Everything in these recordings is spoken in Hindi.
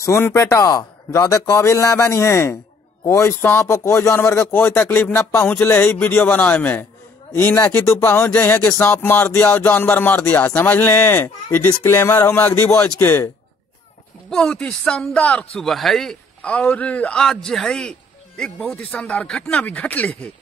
सुन बेटा, ज्यादा काबिल ना बनी है। कोई सांप कोई जानवर के कोई तकलीफ न पहुँचले है वीडियो बनाए में। ई ना कि तू पहुँच जाए कि सांप मार दिया और जानवर मार दिया, समझ ले। ये डिस्क्लेमर हम अगदी बॉयज के। बहुत ही शानदार सुबह है और आज जो है एक बहुत ही शानदार घटना भी घटले है।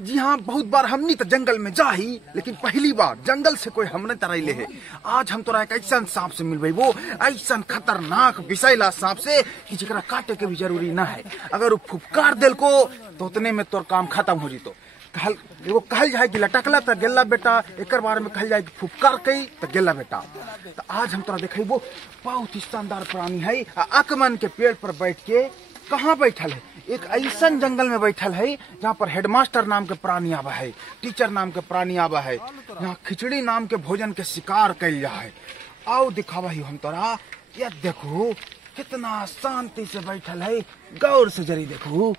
जी हाँ, बहुत बार हमनी तो जंगल में जा ही, लेकिन पहली बार जंगल से कोई हमने तरैले है। आज हम तोरा एक ऐसा सांप से मिलबे, वो ऐसा खतरनाक विषैला सांप से कि जेकरा काटे के भी जरूरी ना है। अगर वो फुफकार दिल को तो उतने में तोर काम खत्म हो जीतो। कहल जाए कि लटकला तो गेला बेटा, एक बार में कहल जाए कि फुफकार कई तो गेला बेटा। तो आज हम तोरा देखे वो बहुत ही शानदार प्राणी है। अकमन के पेड़ पर बैठ के कहाँ बैठल है, एक ऐसा जंगल में बैठल है जहाँ पर हेडमास्टर नाम के प्राणी आवा है, टीचर नाम के प्राणी आवा है, यहाँ खिचड़ी नाम के भोजन के शिकार कैल जा है। आओ दिखावा ही हम तोरा, ये देखो कितना शांति से बैठल है। गौर से जरी देखो,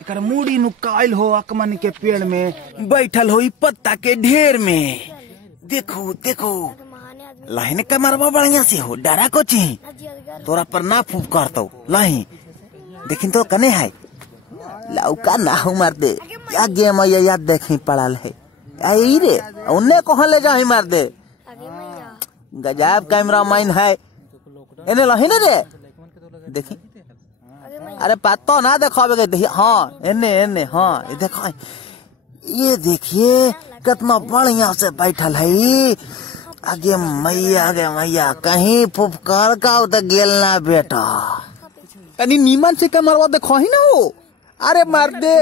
इकर मूड़ी नुकायल हो अकमन के पेड़ में बैठल हो पत्ता के ढेर में। देखो देखो लाइन कमरवा बढ़िया से हो, डरा को ची तोरा पर ना फूफ करतो लाइन देखिन तो कने है लौका ना हो मार दे। क्या गेम है याद देखी पड़ल है आई रे, उन्ने कहाँ ले जा मार दे। गजब कैमरा मैन है, इन्हें लही ना रे देखी। अरे पत्ता ना देखा देखिए, हाँ इन्ने इन्ने, हाँ ये देखो, ये देखिए कितना बढ़िया से बैठल है। आगे मैया कहीं फुफकार का तो गेल ना बेटा। कहीं नीमन से कमरवा देखो ही ना हो। अरे मार दे,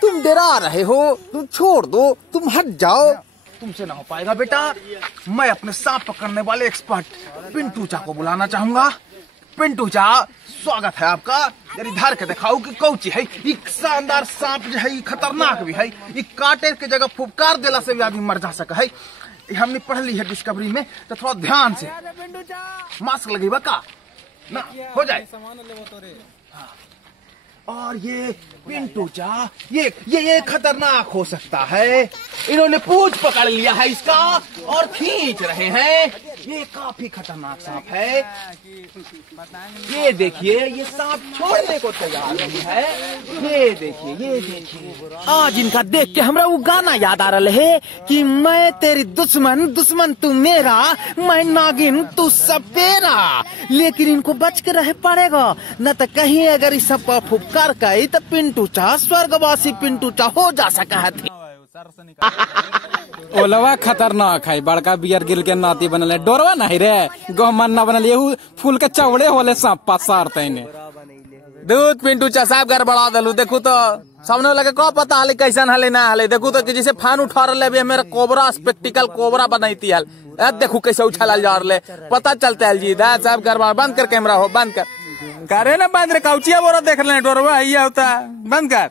तुम डरा रहे हो, तुम छोड़ दो, तुम हट जाओ, तुमसे ना हो पाएगा बेटा। मैं अपने सांप पकड़ने वाले एक्सपर्ट पिंटू चा को बुलाना चाहूंगा। पिंटू चा, स्वागत है आपका। जरी धार के दिखाओ कि कौची है। ये शानदार सांप जो है खतरनाक भी है, ये काटे के जगह फुफकार देला से भी आदमी मर जा सका है। हमने पढ़ ली है डिस्कवरी में, तो थोड़ा ध्यान से मास्क लगेगा का ना हो जाए। और ये पिंटू चा ये खतरनाक हो सकता है। इन्होंने पूंछ पकड़ लिया है इसका और खींच रहे हैं। ये काफी खतरनाक सांप है। ये देखिए, ये सांप छोड़ने को तैयार नहीं है। ये देखिए आज इनका देख के हमरा वो गाना याद आ रहा है कि मैं तेरी दुश्मन, दुश्मन तू मेरा, मैं नागिन तू सपेरा। लेकिन इनको बच के रह पड़ेगा, न तो कहीं अगर इस सब फुफकार कई तो पिंटू चा स्वर्गवासी पिंटू चा हो जा सका है। ओलवा खतरनाक है, बड़का बियर गिल के नाती बनल है। डोरवा नहीं रे, गहमन ना बनल, ये फूल के चौड़े होले सांप पसारते ने। दूध पिंटू चा साहब घर बढ़ा दलू। देखू तो सामने लगे को पता हाले कैसन हाले ना हाले। देखू तो कि जैसे फान उठा रहे मेरा कोबरा स्पेक्टिकल कोबरा बनैती हाल। देखू कैसे उछाल जा रहे, पता चलता है जी। दा साहब घर बंद कर, कैमरा हो बंद कर, करे ना बंद रे, कौचिया बोरा देख रहे डोरवा होता, बंद कर।